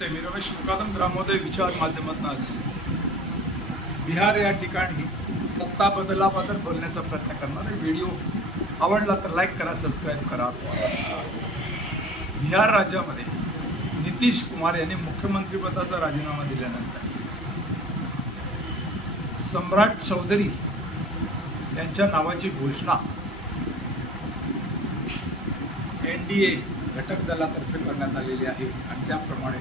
नमस्ते, मी रमेश मुकादम ग्रामोदय विचार माध्यमातून आज बिहार या ठिकाणी सत्ता बदलाबद्दल बोलण्याचा प्रयत्न करणार आहे. व्हिडिओ आवडला तर लाईक करा, सबस्क्राईब करा. बिहार राज्यामध्ये नितीश कुमार यांनी मुख्यमंत्रीपदाचा राजीनामा दिल्यानंतर सम्राट चौधरी यांच्या नावाची घोषणा NDA घटक दलातर्फे करण्यात आलेली आहे आणि त्याप्रमाणे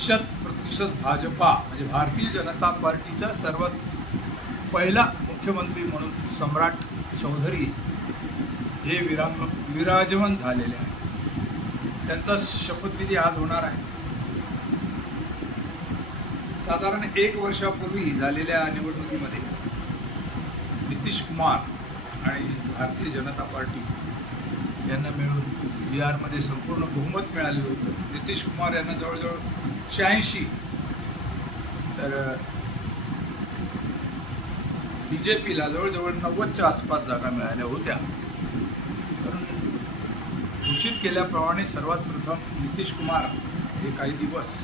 100% भाजपा म्हणजे भारतीय जनता पार्टीचा सर्वात पहिला मुख्यमंत्री म्हणून सम्राट चौधरी हे विराजमान झालेले आहे. त्यांचा शपथविधी आज होणार आहे. साधारण 1 वर्षापूर्वी झालेल्या निवडणुकीमध्ये नितीश कुमार आणि भारतीय जनता पार्टी यांना मिळून बिहारमध्ये संपूर्ण बहुमत मिळालेलं होतं. नितीश कुमार यांना जवळजवळ 86 तर BJPला जवळजवळ 90च्या आसपास जागा मिळाल्या होत्या. पण घोषित केल्याप्रमाणे सर्वात प्रथम नितीश कुमार हे काही दिवस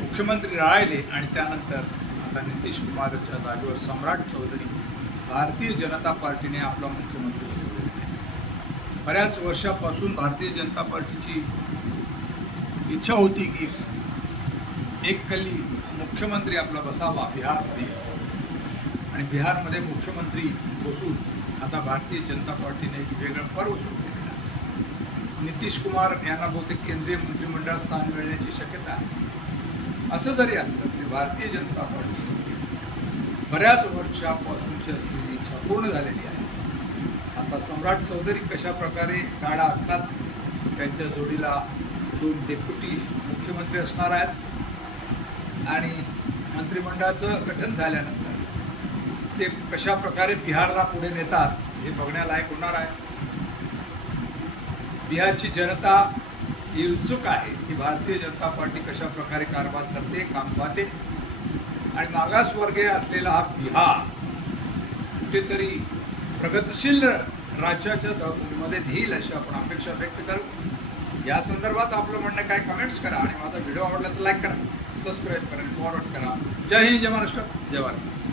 मुख्यमंत्री राहिले आणि त्यानंतर आता नितीश कुमारच्या जागेवर सम्राट चौधरी भारतीय जनता पार्टीने आपला मुख्यमंत्री बसवलेला आहे. बऱ्याच वर्षापासून भारतीय जनता पार्टीची इच्छा होती की एक कली मुख्यमंत्री आपला बसावा बिहारमध्ये आणि बिहारमध्ये मुख्यमंत्री बसून आता भारतीय जनता पार्टीने एक वेगळं पर्व सुरू केलेलं आहे. नितीश कुमार यांना बहुतेक केंद्रीय मंत्रिमंडळात स्थान मिळण्याची शक्यता आहे. असं जरी असलं तरी भारतीय जनता पार्टी बऱ्याच वर्षापासूनची असलेली इच्छा पूर्ण झालेली आहे. आता सम्राट चौधरी कशा प्रकारे गाडा आखतात, त्यांच्या जोडीला 2 डेप्युटी मुख्यमंत्री असणार आहेत आणि मंत्रिमंडळाचं गठन झाल्यानंतर ते कशा प्रकारे बिहारला पुढे नेतात हे बघण्यालायक होणार आहे. बिहारची जनता ही उत्सुक आहे की भारतीय जनता पार्टी कशा प्रकारे कारभार करते, काम पाहते आणि मागासवर्गीय असलेला हा बिहार कुठेतरी प्रगतशील राज्याच्या मध्ये नेईल अशी आपण अपेक्षा व्यक्त करू. या संदर्भात आपलं म्हणणं काय कमेंट्स करा आणि माझा व्हिडिओ आवडला तर लाईक करा, सबस्क्राईब करा आणि फॉरवर्ड करा. जय हिंद, जय महाराष्ट्र, जय भारत.